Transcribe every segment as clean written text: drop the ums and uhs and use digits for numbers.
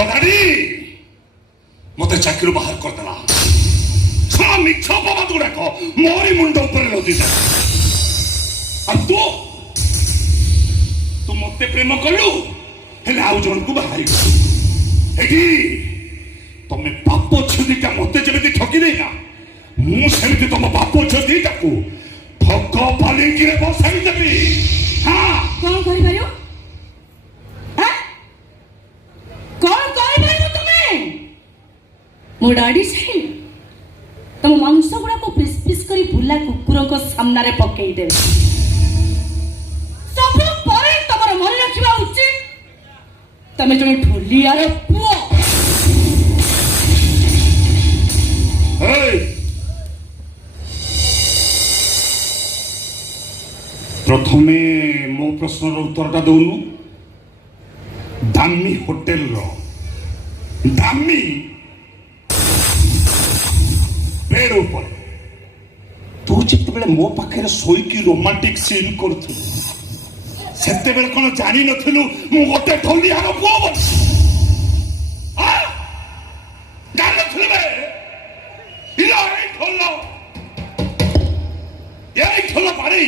तो दादी मत चाकरी बाहर करदेला मिछ अपवाद गुड़ाक मोरी मुंड उपर लदी तू तू मत प्रेम कलु हेले आउ जन को बाहरी एठी तमे बाप छुदीटा मत जमी ठकी देना मुझे तुम बाप छुदीटा को ठक पालिंकी रे बसाई देबी। हाँ कौन कहि पारियो हां कौन कहि पारियो तुमे मो डाडी से तुम मांस गुड़ा को पिस पिस करी भुला कुकुर को सामना रे पकई देबे सब परे तमर मन रखिबा उचित तमे जने ढोलियार पुओ प्रथमे मो प्रश्न उत्तर दौनु दामी होटेल दामी बेड ऊपर तू जिते मो पाखे शोईकी रोमांटिक सीन करूँ सेते कौन जानी नथिलु मु गोटे ढोलियार पुओ बोली जान नथिलु बे इला ए ढोल पारे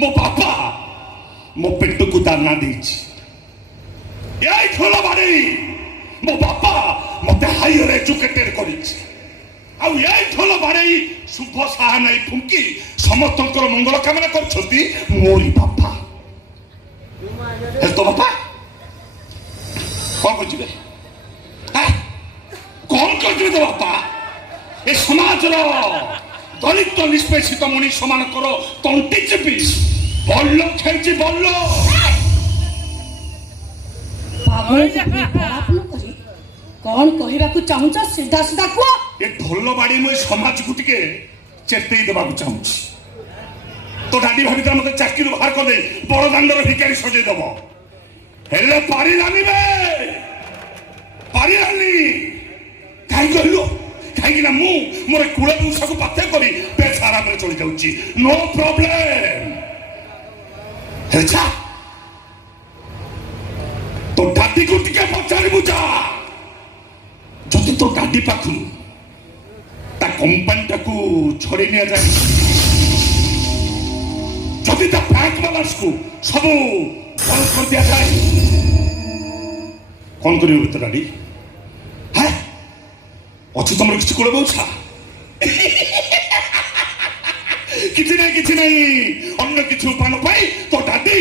मो बापा मो पेट को दाना देछि ए ढोल पारे मो बापा मते हायर एजुकेटेड करिछि आ ए ढोल पारे शुभ साहा नहीं फुंकी समस्तंकर मंगल कामना करछथि मोरी बापा तो बापा कौन कर कौन कर तो बापा ए समाज दलित निष्पेषित मनीष मान तंटी चेपी बल्ल खेची बल्ल कौन कहवाकू चाहूच सीधा सीधा कह ए ढोल बाड़ी मुझे समाज को टिके चेतई देवाक चाहूँ तो डाडी भाभी मत चाकरी बाहर कर दे बड़ दांडर भिकारी सजे दब हेले पारिलानी बे पारिलानी कहीं कहलु कहीं ना मु मोर कूल दूषा को पाते करी बेस आराम चली जाऊँगी नो प्रॉब्लम हेचा तो डाडी को टिके पचारि बुझा जदि तो डाडी पाखु ता कंपनी टाकू छड़ी निया जाए जदि ता बैंक बैलेंस को सब बंद कर दिया जाए कौन करियो तो डाडी है अच्छी तुम किसी को बोछा किसी नहीं अन्य किसी उपाय पाई तो डाडी